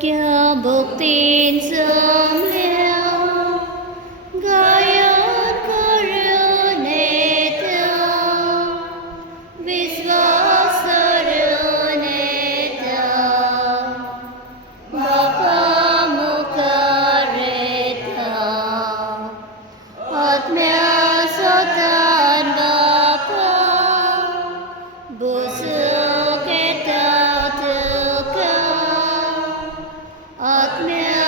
योग्य भक्तीन जमल्या गायन करून येता विश्वास करून येता बापा मुखार येता आत्म्या स्वतान बापा बसूक येता तुका आत्म्या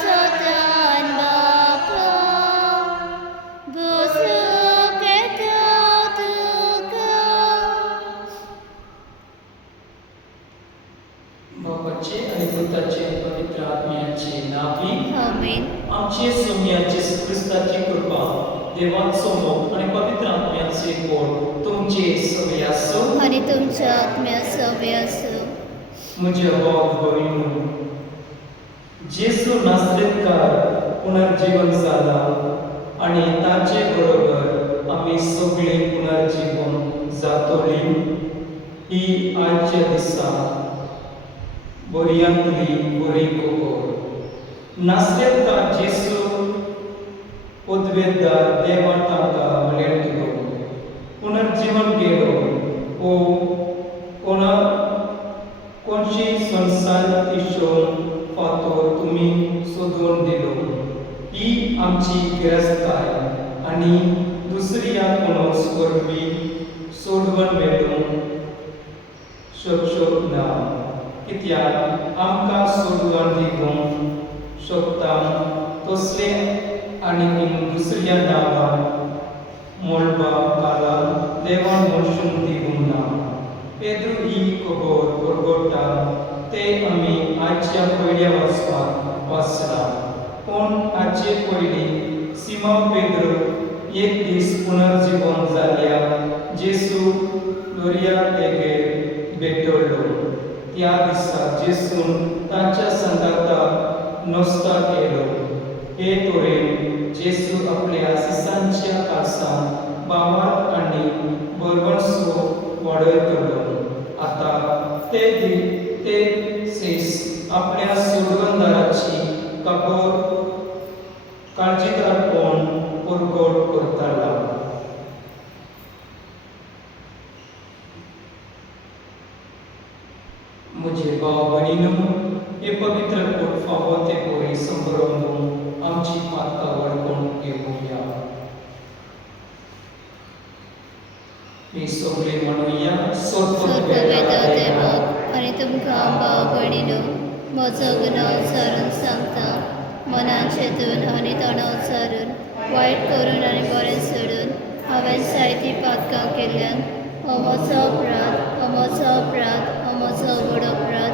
स्वतान बापा बसूक येता तुका. बापाचे आणि पुत्राचे आणि पवित्र आत्म्याचे नावी आमेन. आमचे सोम्याचे ख्रिस्ताची कृपा देवाचो मोग आणि पवित्र आत्म्याचे कोण तुमचे सगळे असो आणि तुमच्या आत्म्या सवय असो. म्हज्या भाव भयणू जेसू नासरेतकार पुनर्जीवन जाला आणि ताचे बरोबर आमी सगळे पुनर्जीवन जातोली ही आजच्या दिसा बऱ्यांतली बरी खबर. नासरेतकार जेसू उद्वेदार देवा ताका म्हळ्यार पुनर्जीवन गेलो ओ कोणची संसार इशोन फातोर तुम्ही सोदून दिलो ही आमची गिरस्ताय आणि दुसऱ्या कोणोच वरवी सोडवण मेळूंक शकत ना कित्याक आमकां सोडवण दिवंक शकता तसले आनी दुसऱ्या नांवान मोडपाक काला देवान मोडून दिवंक ना. पेद्रू ही खबर बरगोटा ते आमी आजच्या पयल्या वचपाक वाचला पूण हाचे पयलीं सिमोन पेद्रू एक दीस पुनर्जीवन जाल्ल्या जेसू दर्या देगेर भेटलो. त्या दिसा जेसून ताच्या संगाताक नोस्ता केलो. हे तोरेन जेसू आपल्या शिसांच्या काळसान बावार आनी बरवणसो वाडयतलो. आतां ते सेस आपल्या सोडवणदाराची काळजीदारपण परगट करताला. म्हजे भाव भयणीनो हे पवित्र कोट फावो ते पळय संभ्रमून आमची पातकां वळखून घेवया. मी सगळे म्हणूया वेदा देवाक आणि तुमकां भाव भयणीनो म्हजो गुन्यांव सारून सांगता. मनान चिंतून आनी तोंडान सारून वायट करून आनी बरें सोडून हांवें जायतीं पातकां केल्ल्यान हो म्हजो अपराध, हो म्हजो अपराध, हो म्हजो व्हड अपराध.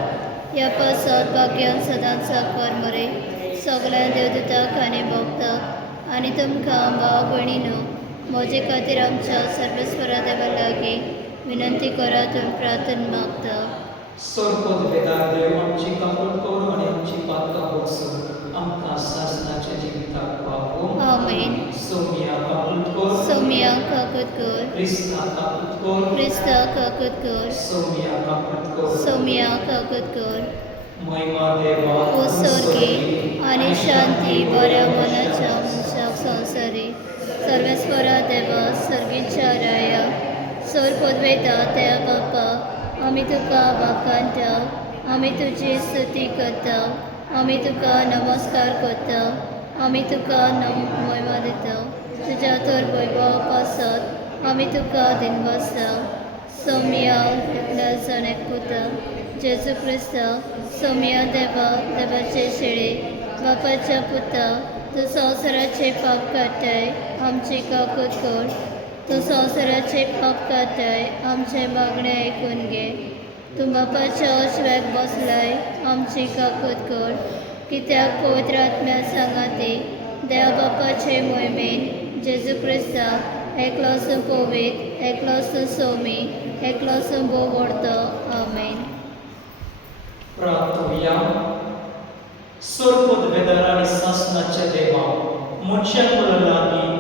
ह्या पासत भाग्यान सदांच सांगपार मरे सगळ्या देवदूतांक आनी भक्तांक आनी तुमकां भाव भयणीनो म्हजे खातीर आमच्या सर्वेस्वरा देवा लागीं विनंती करातून प्रार्थना मागता. सरपद वेदार देव आमची काकूट कर आनी आमची पातकां बक्षून आमकां सासणाच्या जिविताक वापरूं. आमेन. सोम्या काकूट कर, सोम्या काकूट कर, क्रिस्ता काकूट कर, क्रिस्ता काकूट कर, सोम्या काकूट कर. सोम्या काकूट कर. महिमा देवा उत्सर्गी आनी शांती बऱ्या मनाच्या मनशाक संवसारी सर्वेस्वरा देवा सर्गीच्या राया सर पदवेता त्या बापा आमी तुका वाखाणटा. आमी तुजी स्तुती करता. आमी तुका नमस्कार करता. आमी तुका महिमा दिता. तुज्या तर वैभव पासत आमी तुका दिनवसता. सोम्या नाजणेक पुता जेजू क्रिस्ता सोम्या देवा देवाचे शेळे बापाच्या पुता तूं संवसाराचे पाप काडटाय आमची काकूट कर. तूं संवसाराचे पाप काडटाय आमचे मागणे आयकून घे. तूं बापाच्या उजव्याक बसलाय आमची काकूट कर. कित्याक पवित्र आत्म्या सांगाती देवा बापाचे मोहिमेन जेजू क्रिस्ता एकलोसून पवित एकलोसून सोमी एकलोसून बोव व्हरतो. आमेन. प्रार्थुया. सरपद वेदार आनी सासणाच्या देवा मनशां लागीं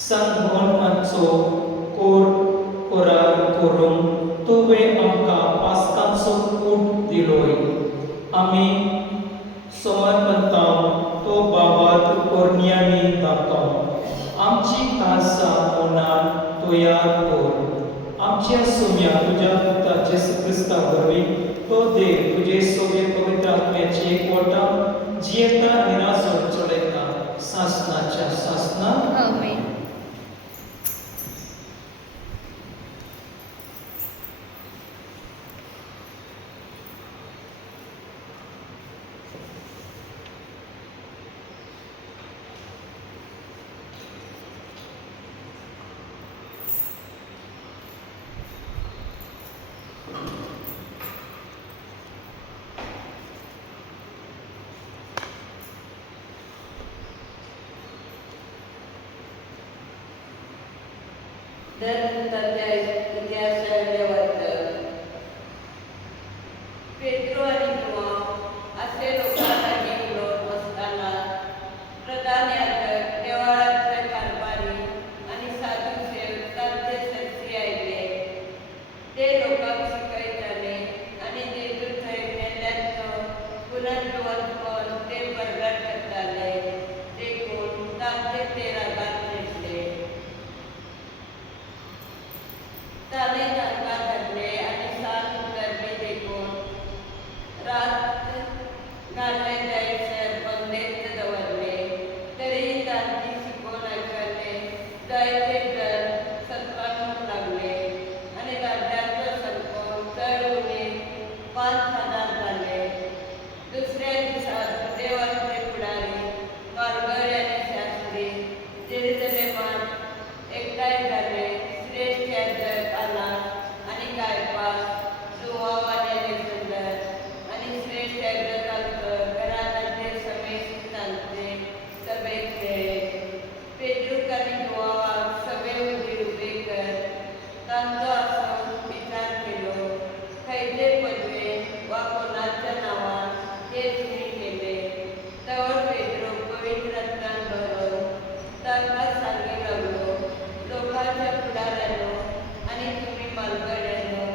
संघोनाचो करार करूंक तुवें आमकां पास्कांचो कूट दिलोय. आमी समर्पणताव तो बाबात पोरनियांनी दाखव आमची खासा मनान तयार कर आमच्या सोम्या तुझ्या पुता जेसू क्रिस्ता वरवीं तो देव तुझे सोबे पवित्र आत्म्याची एकवटा जियेता निरासोड चडयता सासनाच्या सासनात आमेन. दत्ताच्या इतिहासाकडे वाचलं. पेट्रो आणि युवा असे लोकांना घेऊन असताना प्रधान याजक, देवाळाचे कारभारी आणि साधू सेवक त्यांचे साक्षी आयले. ते लोकांक शिकयताले आणि जेजू थंय मेल्ल्यांचो पुनर्जीवन करून ते बरगाट करताले. देखून तांचे ते रागात घेतले. ताणे तांकां धरले आणि 7 उतरले देखून रात घालले जायसर बंदेत दवरले. तरी तांची शिकोवन आयकले. जायते जण सत्वानूक लागले आणि दादल्यांचो संख्यो चड उणी 5,000 जाले. दुसऱ्या दिसा देवाचे फुडारी पालगळे आनी शास्त्री जेरुसलेमांत एकठांय जाले. श्रेष्ठ याजक आनास आनी कायफास, योहान अलेक्झांडर आनी श्रेष्ठ याजकांचो घराण्याचे समेत तांचे सभेंतले. पेद्रूक आनी योहानाक सभे उबे कर तांचो आसून विचार केलो. खंयचे पदवेन वा कोणाच्या नांवान हे तुमी केले. तवळ पेद्रो पवित्र आत्म्यान भरून तांकां सांगी लागलो. लोकांच्या फुडाऱ्यांनो आनी तुमी मालगड्यांनो,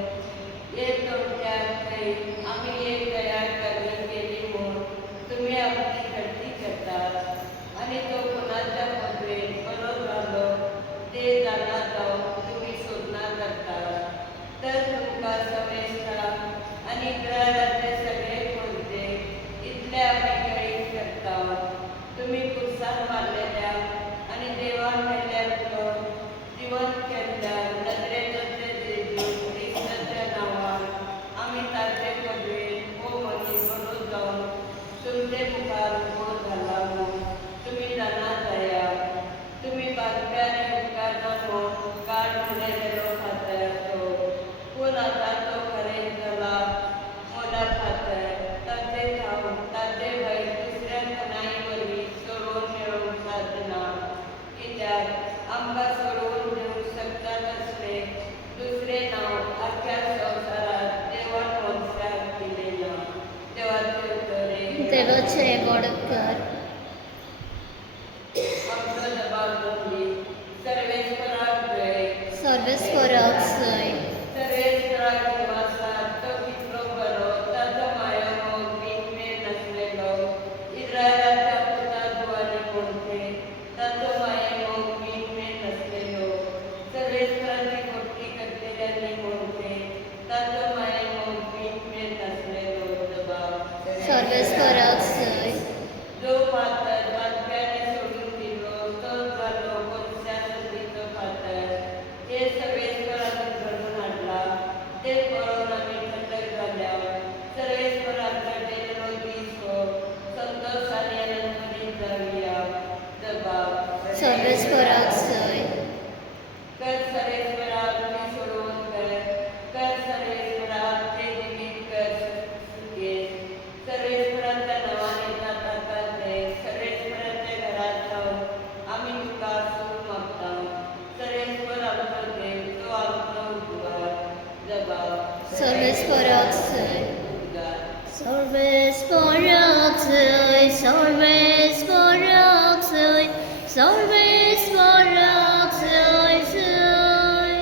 हे तोंडक्यात थंय आमी एक तयार करणी केली म्हूण तुमी आमची घडटी करतात आनी तो कोणाच्या पदवेन बरो जालो ते जाणा जावन तुमी सोदना करतात. तर तुमकां समेस्ता आनी इस्रायलाचे सगळे कोयते इतले आमी कळीत करता. तुमी कुर्सान मारलेल्या आनी देवान मेल्ल्यांचो जिवंत केल्ल्या नजरेचो जेजू क्रिस्ताच्या नांवान आमी ताचे पदवेन हो मनीस बरो जावन तुमचे मुखार उबो जाला म्हूण तुमी जाणा जाया. तुमी बातम्यान उपकारना म्हूण काळ उडयलेलो फातराचो पूण आतां तो खरेंच जाला मोला फातर. ताचे भंय दुसऱ्या खणाई वरवीं सोडून मेळोवंक साधना. कित्याक आमकां सोडून दिवंक शकता तसले दुसरे नांव आख्या संवसारांत देवान मनशाक दिलें ना. देवाचे उत्तरे देवाचे वडकर आमचो जबाबदारी सर्वेस्पराक जय. सर्वेस्पराक जय. सर्वेस्पराक निवासांत तो कितलो बरो ताचो मायो मोग बिनमेल नासलेलो. इस्रायलाच्या पुता जुवानी म्हणचे ताचो माये मोग बिनमेल नासलेलो. सर्वेस्पराची भक्ती करतल्यांनी म्हणचे ताचो माये मोग बिनमेल नासलेलो. जबाब सर्वेस्पराक जय. जो फातर बातम्यांनी सोडून दिलो तो जालो कोणत्या संधीचो फातर. हे सर्वेस्परान घडून हाडला. ते पळोवन आमी थंडक जाल्या. सर्वेस्परान घडयलेलो दीस हो संतोशानी आनंदीत जावया. जबाब सर्वेस्पराक जय. कर सर्वेस्पराक तुमी सोडवून कर सर्वेस्पराक ते जिवीत कर सुकेस. सर्वेस्पराच्या नांवान येता ताका जय. सर्वेस्पराच्या घरांत जावन आमी तुका सूख मागता. सर्वेस्पर आमचो देव तो आमचो उद्गार. जबाब सर्वेस्पराक जय. उद्गार सर्वेस्पराक जय. सर्वेस्पराक जय. सर्वेस्पराक जय जय.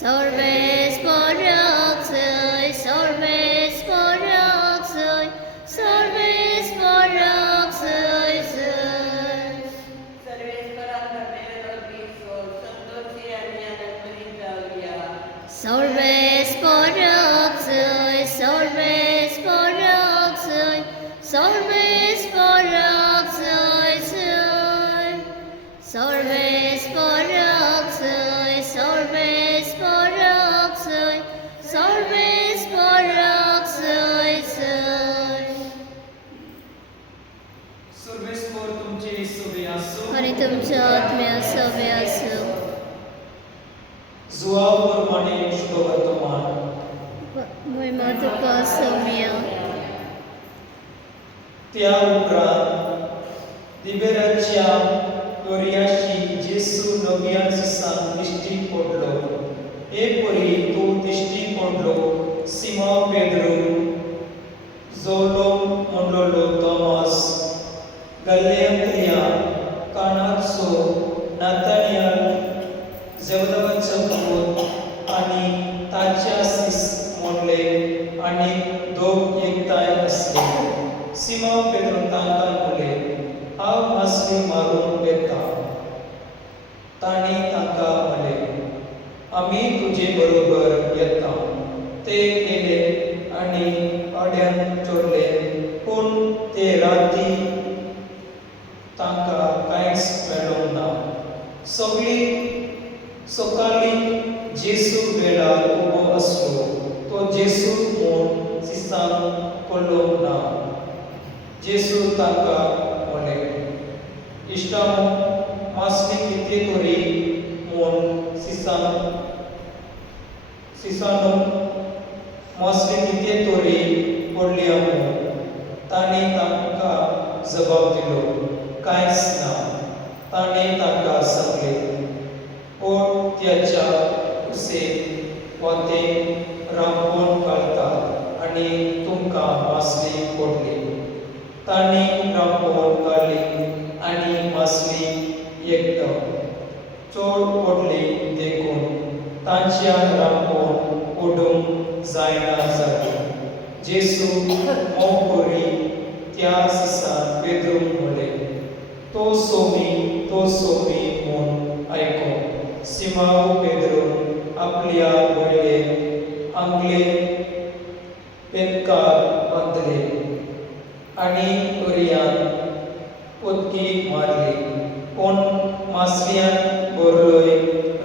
सर्वेस्पराक जय. सर्वेस्पराक जय. Salves paraxai, salves paraxai, salves paraxai, salves paraxai. सर्वेस्वर तुमचे सवे असो आणि तुमच्या आत्म्या सवे असो. जुवाप्रमाणे शुभ वर्तमान महिमा तुका सौम्य. त्या उपरांत दिबेराच्या दोर्याशी जेसू नव्यान दिसांक दिश्टी पडलो. हे परी तो दिश्टी पडलो सिमो पेद्रो, जोलो म्हणलोलो तोमास, गल्लेंद्रिया, कानाचो नातानियल, जेवदावाचो पूत आनी ताच्या सीस म्हणले आनी दोग एकताय आसले. सिमो पेद्रो तांकां म्हणले, हांव मासली मारून वेता. तांणी तांकां म्हणले, आमी तुजे बरोबर येता. ते गेले आनी ओड्यान चोरले, पूण ते राती तांकां कांयच मेळ्ळों ना. सकाळीं जेसू वेळार उबो आसलो. तो जेसू म्हूण सिसान कळ्ळो ना. जेसू तांकां म्हणले, इश्टांनो, मासली कितें तरी म्हूण सिसानो मासली कितें तरी पडल्या म्हूण. ताणें तांकां जबाब दिलो, कांयच ना. ताणें तांकां सांगलें, ओट्याच्या कुसेक वातेक रांपोण घालतात आनी तुमकां मासली पडली. तांणी रांपोण घाली आनी मासली एकदां चोड पडली देखून तांच्या रांपोण ओडूंक जायना जाली. जेसू मोपरी त्या सिसान पेद्रूक म्हणलें, तो सोमी म्हूण आयको. सिमो पेद्रून आपल्या वयले आंगले पेदकार बांदले आनी पर्यान उदकी मारली. पूण मासल्यांत बरलोय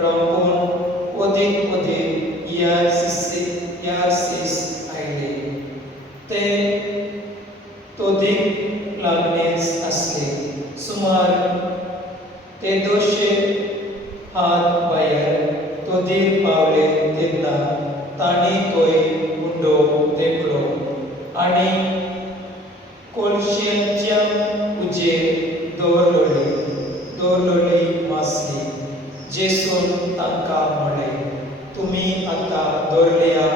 रांपोण ओदीक यार सीस आयले. ते तोदीक लागणेच आसले. सुमार 200 हात भायर तोदीक पावले तेन्ना तांणी तोय उंडो देखलो आनी कोळशेच्या उजेर दवरलोली मासली. जेसून तांकां म्हणलें, तुमी आतां दवरल्या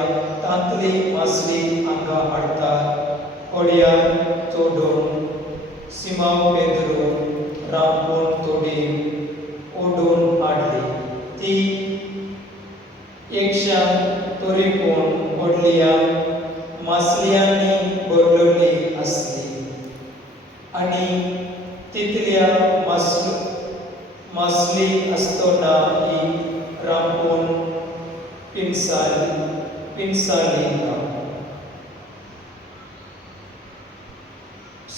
तांतली मासली हांगा हाडटात. ओड्यार चोडून सिमो पेद्रो रांपोण तोडीन ओडून हाडली. ती 100 तोरीपूण व्हडल्या मासल्यांनी भरलोली आसली आनी तितल्या मासली आसतना ही रांपोण पिंसाली ना.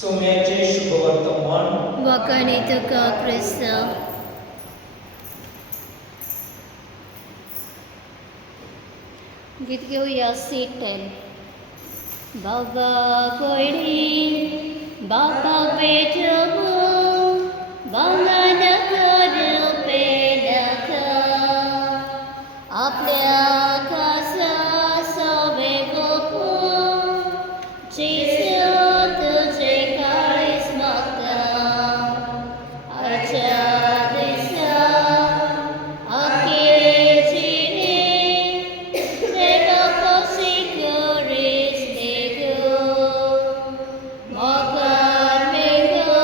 सोम्याचे शुभ वर्तमान. वखाणी तुका क्रिस्ता. गीत घेऊया सीट 10. बाबा कोयडी बाबा बेजबो बांगण करू पेडका आपल्या कासा सवे गोपो जेसू तुझे काळीस मागता. आजच्या दिसा Mogar mego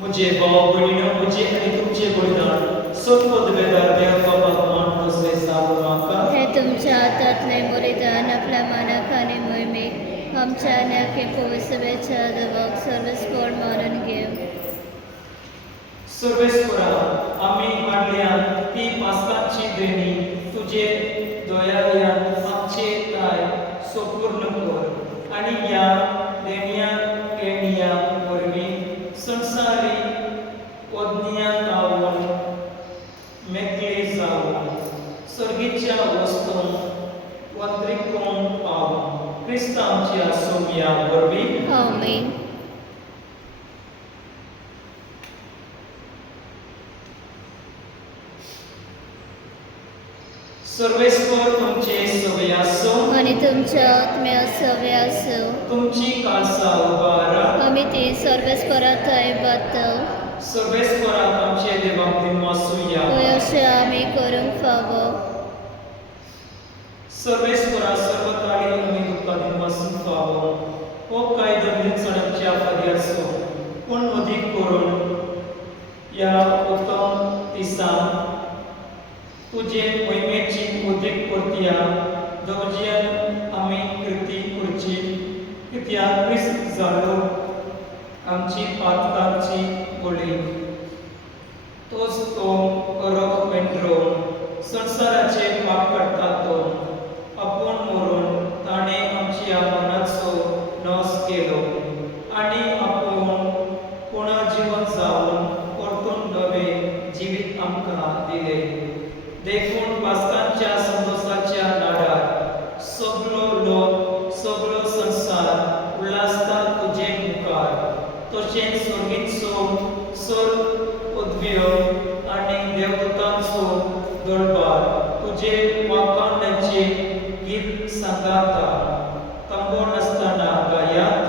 म्हजे भाव भयणीनो म्हजे आनी तुमचे बलिदान सोपत बेदार देव बाबाक मान कसले जावं म्हाका हे तुमच्या हातांतले बलिदान आपल्या मानाक आनी मोहिमेक आमच्या नेके पवित्रतेच्या देवाक सर्वस्फोट मानून घेव. सर्वेस्परा आमी हाडल्यान ती पास्काची देणी तुजे दयाळ्यान आमचे काय सोपूर्ण कर आनी ह्या देणया केणया वरवीं संवसारी वदनिया गावून मेकळे जावन सर्गीच्या वस्तूंक वंत्रिकोण पावून क्रिस्त आमच्या सोम्या वरवीं आमीन. सर्वेस्पर तुमचे सवय आसो आनी तुमच्या आत्म्या सवे आसो. तुमची काळसा उबारा आमी ती सर्वेस्पराताय बात सर्वेस्पराक आमचे देवाक दिन वासूया अशें आमी करूंक फावो. सर्वेस्परा सर्वकाळी आमी तुका दिन वासूंक फावो हो कायदो निर्चणाच्या फाद्याचो पूण अदीक करून ह्या उत्तम दिसान तुजे मोहिमेची उदीक परतिया दर्ज्यान आमी कृती करची कित्याक क्रिस्त जालो आमची पातकांची बळी तोच तो करप मेंढरोन संवसाराचे पाप काडटा तो आपूण मरून ताणें आमच्या मनाचो नाश केलो आनी आपूण पुनर्जीवन जावन परतून नवें जिवीत आमकां दिलें. देखून पास्कांच्या संतोषाच्या नाडार सगळो लोक सगळो संवसार उल्हासता तुजे मुखार तशेंच स्वर्गीचो सर पदव्यो आनी देवदूतांचो दरबार तुजे वाखाणाचे गीत सांगाता तांबो नासतना गायात.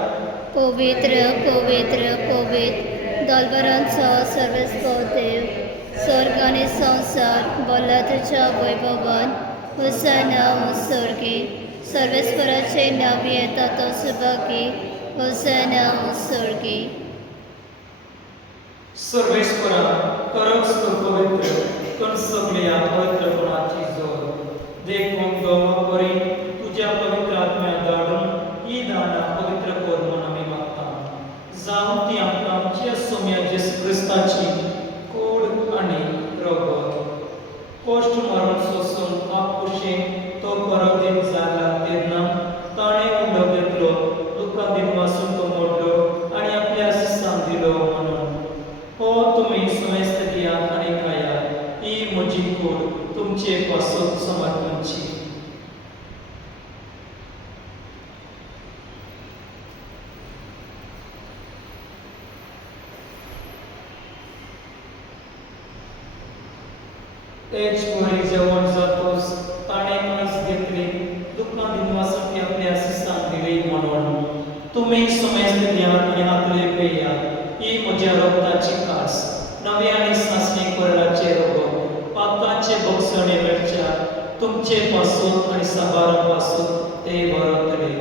पवित्र पवित्र पवित्र दलबरांचो सर्वस्व देव स्वर्ग आनी संवसार भला तुज्या वैभवान हुसैना मुसर्गी सर्वेस्पराचे नांव येता तो सुभागी हुसैना मुसर्गी. सर्वेस्परा करप पवित्र कण सगळ्या पवित्रपणाची जोर देखून गवपरी तुज्या पवित्र आत्म्या धाडून ही दानां पवित्र कर म्हूण आमी मागता जावं ती आमकां आमच्या सोम्या जेसू क्रिस्ताची कूड आनी रगत कोश्ट मारून सोसून आपुशें तो परब दिन जाला तेन्ना ताणें उंडो घेतलो दुखां दिन वासून तो मोडलो आनी आपल्या शिसांक दिलो म्हणून हो तुमी सुमेस्त दियात आनी खायात ही म्हजी कूड तुमचे पासून समर्पणची. तेच वरी जेवण जातोच ताणें कणस घेतली दुखां दिन वासून ती आपल्या शिसांक दिली म्हणून तुमी सुमेस्त दियात आनी हातले पेयात ही म्हज्या रगताची कास नवे आनी सासणी करणाचे रगत पापाचे भक्षणे मेळच्या तुमचे पासून आनी साबारा पासून ते बरतले.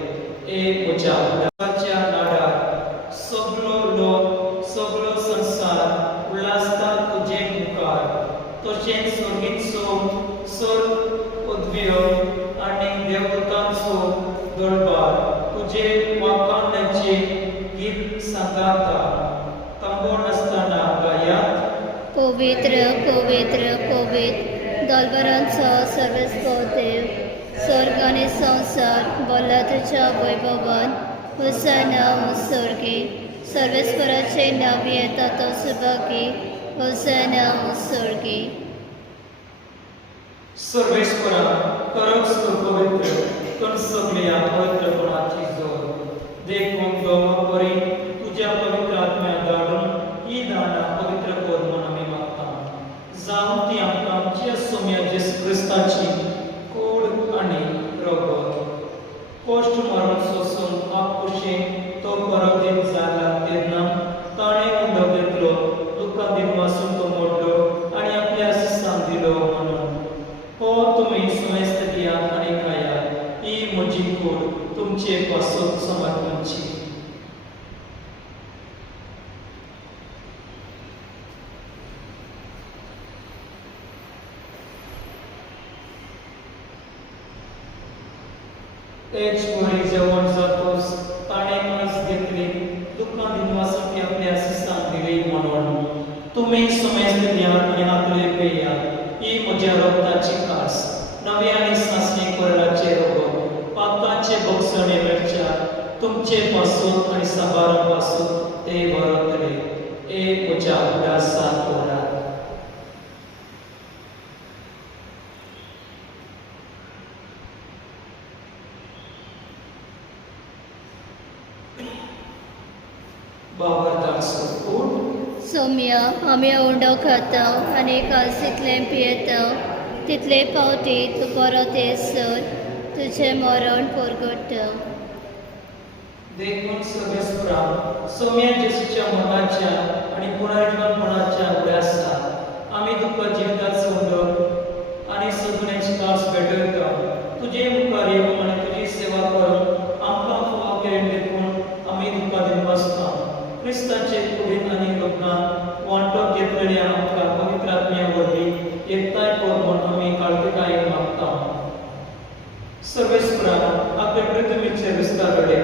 ए म्हज्या उल्हासाच्या नाडार सगळो लोक सगळो संवसार उल्हासता तुजे मुखार तशेंच स्वर्गीचो सर पदव्यो आनी देवदूतांचो दरबार तुजे वाखाणाचे गीत सांगाता तांबो नासतना गायात. पवित्र पवित्र पवित्र दलबरांचो सर्वस्व देव स्वर्ग आनी संवसार भला तुज्या वैभवान हुसैना मुसर्गी सर्वेस्पराचे नांव येता तो सुभागी हुसैना मुसर्गी. सर्वेस्परा करप पवित्र कण सगळ्या पवित्रपणाची जोर देखून गवपरी तुज्या पवित्र आत्म्या धाडून ही दानां पवित्र कर म्हूण आमी मागता जावं ती आमकां आमच्या सोम्या जेसू क्रिस्ताची कूड आनी रगत कोश्ट मारून सोसून आपुशें तो परब दिन जाला तेन्ना ताणें उंडो घेतलो दुखां दिन वासून तो मोडलो आनी आपल्या शिसांक दिलो म्हणून हो तुमी सुमेस्त दियात आनी खायात ही म्हजी कूड तुमचे पासून समर्पणची. तेच वरी जेवण जातोच ताणे कास घेतली दुःखां दिनवासाठी आपल्या शिस्तां दिली म्हणून तुम्ही समेस्त घ्यात आणि आपले पेयात ही म्हज्या रक्ताची कास नवे आनी सासणी कोरडाचे रोग पापाचे भक्षणे वेळच्या तुमचे पासून आणि साबारा पासून ते बरतले एक म्हज्या उदासात ओढा बाबा सौम्य आमी ओंडो खाता आनी काल तितलें पियेता तितले पावटी तूं परत येसर तुजें मरण परगट्टा देखून सगळ्या सौम्य जेसूच्या मताच्या आणि पुनर्जीवनपणाच्या उद्यासात आम्ही तुका जिविताचो उंडो आणि सगळ्यांची कास भेटयता तुझे मुखार येवून आणि तुझी सेवा करून आमकां फाव केलें देखून आम्ही तुका दिनवासता क्रिस्ताचे कुडीन आणि लोकांक वांटो घेतलेल्या आमकां पवित्र आत्म्या वरवीं एकताय कर म्हूण आमी काळजिकायेन मागता सर्वेस्परा आपल्या पृथ्वीचे विस्तारले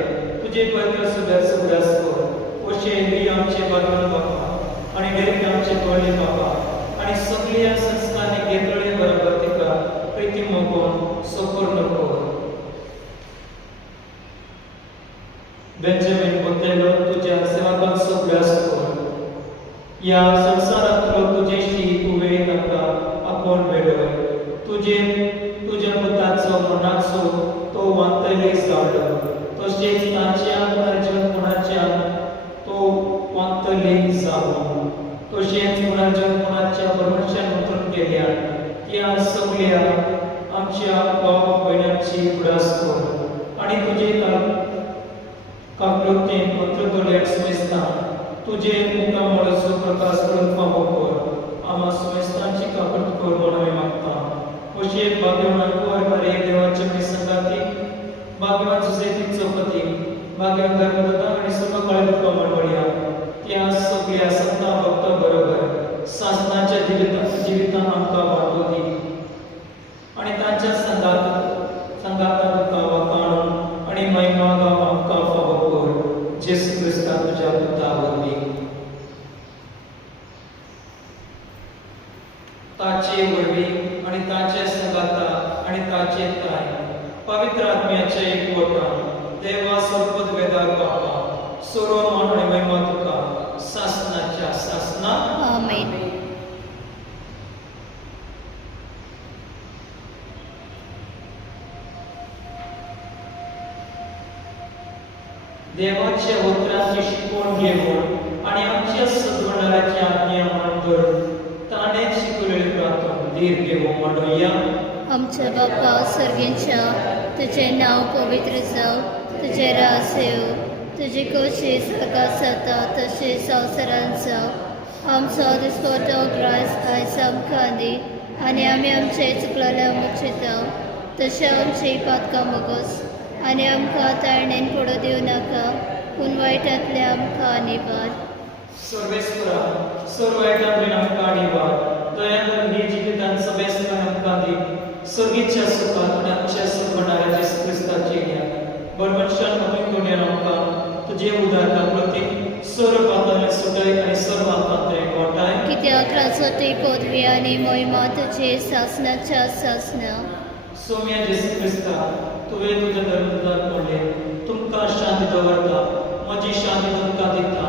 तुझे पवित्र सुदास कर अशे ही आमचे बागवान बापा आणि डेरेक आमचे गोडले बापा आणि सगळ्या संस्थांनी घेतलेले बरोबर तिका प्रिती मोगोन सपोर्ट कर बेंजामिन बद्दलो तुझ्या सेवाकांक सगळ्यास कर या संसारांतलो तुझेशी तुवें ताका आपोवन वेडय तुझ्या पुताचो मनाचो तो वांतले जालो तशेंच तांच्या पुनर्जीवनपणाच्या तो वांतले जावो तशेंच पुनर्जीवनपणाच्या परमेश्वरान उतरून गेल्या त्या सगळ्या आमच्या भाव भयणांची उडास कर आणि तुझे काकलुतें पत्र दोल्याक समेस्ता तुझे मुखामळाचो प्रकाश करून फावो कर आम्हा समेस्तांची काकूट कर म्हूण आमी मागता अशे भाग्यवान कुंवर आरे देवाचे संगाती भाग्यवान सुसेतीचो पती भाग्यवान धर्मदाता आणि सर्व काळे तुका मंडळीया त्या सगळ्या संतां भक्तां बरोबर सासणाच्या जिवितान आमकां वाटो दी आणि तांच्या संगातान तुका वाखाणून आणि महिमा गाव आमकां फावो कर जेसू क्रिस्ता तुज्या पुता वरवीं ताचे वरवीं आणि ताचे संगाता आणि ताचे ताय पवित्र आत्म्याचे एकवटान देवा सर्वपद वेदार बापा सर्व मान आणि महिमा तुका सासनाच्या सासना आमेन देवाच्या उतरांची शिकवण घेऊन आणि आमच्या सद्गुणाची आज्ञा मान करून ताणे शिकवलेली प्रार्थना दीर्घ घेऊन म्हणूया आमच्या बापा सर्गींच्या तुझें नांव पवित्र जावं तुजें रास येवं तुजी कशी स्वर्गात जाता तशी संवसारांत जावं आमचो दिसपतो ग्रास आयज आमकां दी आनी आमी आमचे चुकलेल्या मुचिता तशें आमची पातकां मोगोस आनी आमकां ताळणेन पडो दिवं नाका पूण वायटांतले आमकां निवार सर्वेस्परा सर्व वायटांतल्यान आमकां निवार दया करून ही जिवितांत सगळ्या आमकां दी सर्गीच्या सुखात आणि आमच्या सद्गुणाच्या जेसू क्रिस्ताची या बळवंशान मतीन दोड्यान आमकां तुजे उदारता प्रती सर्व पापांतल्यान सुटय आणि सर्व आपांतले गोठाय कित्याक राजवटी पदवी आनी महिमा तुजे सासनाच्या सासना सौम्य जेसू क्रिस्ता तुवें तुज्या धर्मदात म्हणलें तुमकां शांती दवरता म्हजी शांती तुमकां दिता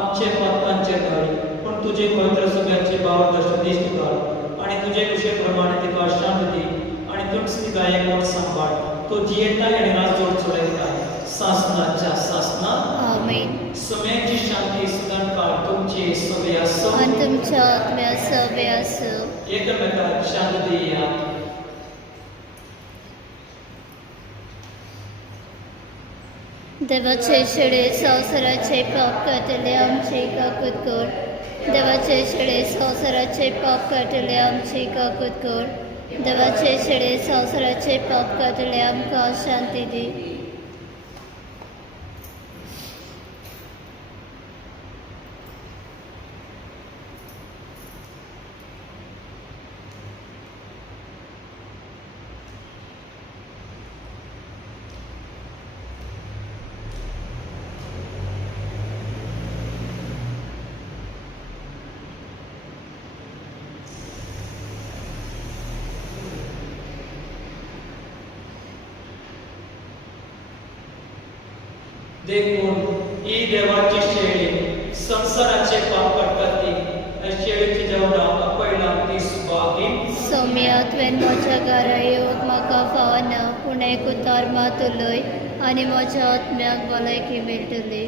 आमचे पातकांचे घाल पूण तुजे पवित्र सगळ्यांचे भाव दर्शन दिश्ट घाल आणि तुजे कुशे प्रमाणे तिका शांत दी आणि तुमची गायक कोण सांबाळ तो जियेताय आणि राज जोड चडयताय सासनाच्या सासना आमेन सौम्याची शांती सदां काळ तुमचे सवे आसो आनी तुमच्या आत्म्या सवे आसो एकमेकाक शांत दिया देवाचे शेळे संवसाराचे पाप काटले आमची काकूत कर देवाचे शेळे संवसाराचे पाप काटले आमची काकूत कर देवाचे शेळे संवसाराचे पाप काटले आमकां शांती दी देखून ही देवाची शेळी संसाराचे पाप करता ती शेळीची जेवणा आपयला ती सुभागी सौम्या तुवें म्हज्या घरा येवंक म्हाका फावना पूण एक उतार मात उलय आनी म्हज्या आत्म्याक भलायकी मेळटली.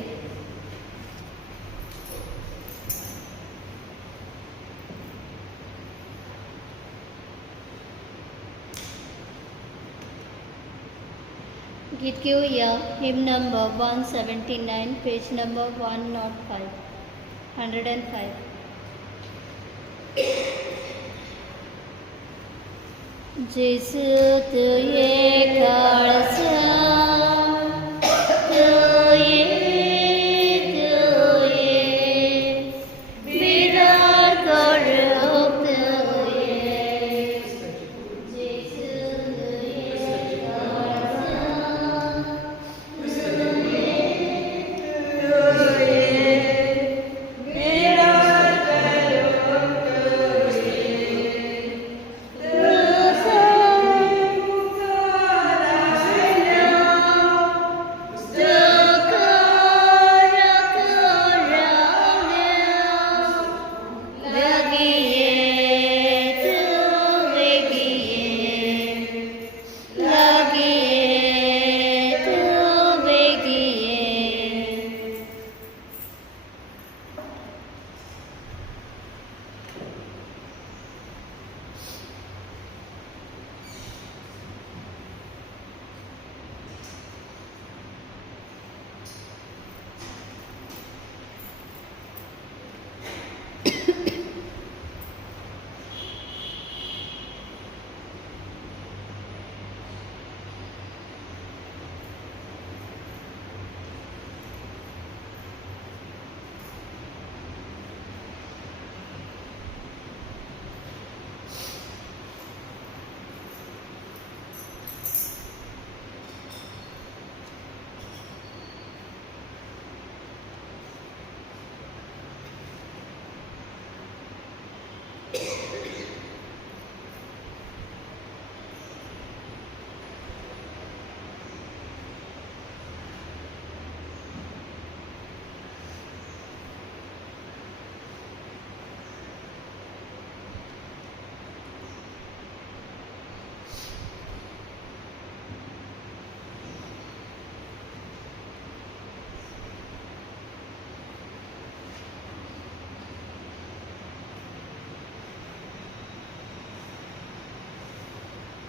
गीत घेऊया हिम नंबर 179 पेज नंबर 105 105. जेसु तुये काळजा तुये बिरार करप तुये जेसु तुये काळजा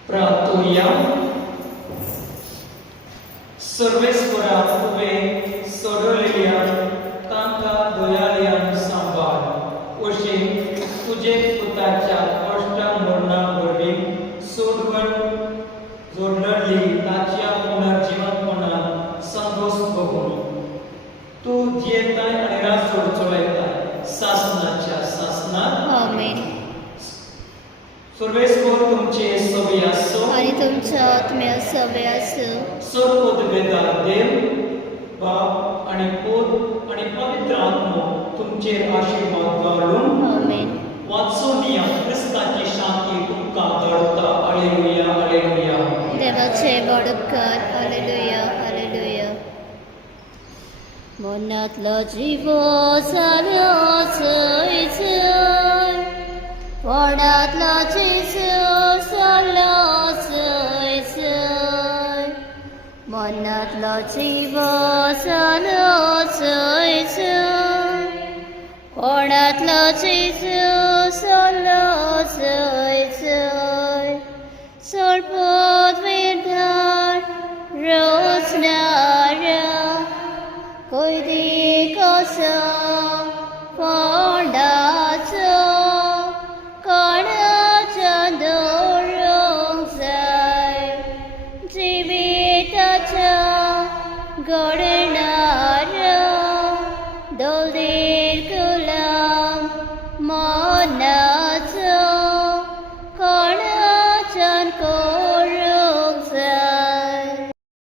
प्रार्थूया. सर्वेस्वरा तुवें सोडवलेल्या तांकां दयाळ्यान सांबाळ अशें तुजे पुताच्या कश्टां मरणा वरवीं सोडवण जोडली ताच्या पुनर्जीवनपणान संतोष बघून तूं जियेताय आनी रात चडचडयताय सासनाच्या सासनात. आमेन. सर्वेस्वर तुमचे सवय आसो आनी तुमच्या आत्म्या सवय आसूं. सर्वोद वेदार देव बाप आनी पूत आनी पवित्र आत्मो तुमचेर आशिर्वाद घालून आमेन. वाचो नियम क्रिस्ताची शांती तुमकां धाडटा. Hallelujah hallelujah. देवाचे बडपकार. Hallelujah hallelujah. मनांतलो जिवो जालो चैचर वडांतलो जेजू जालो चैचर मनांतलो जिवो जालो चैचर वडांतलो जेजू जालो चैचर सोडपोत वेदार रोजनारा कोयदी कसो फोंडाचो कोणाच्या दवरूंक जाय जिविताच्या घडणाऱ्या दोलीर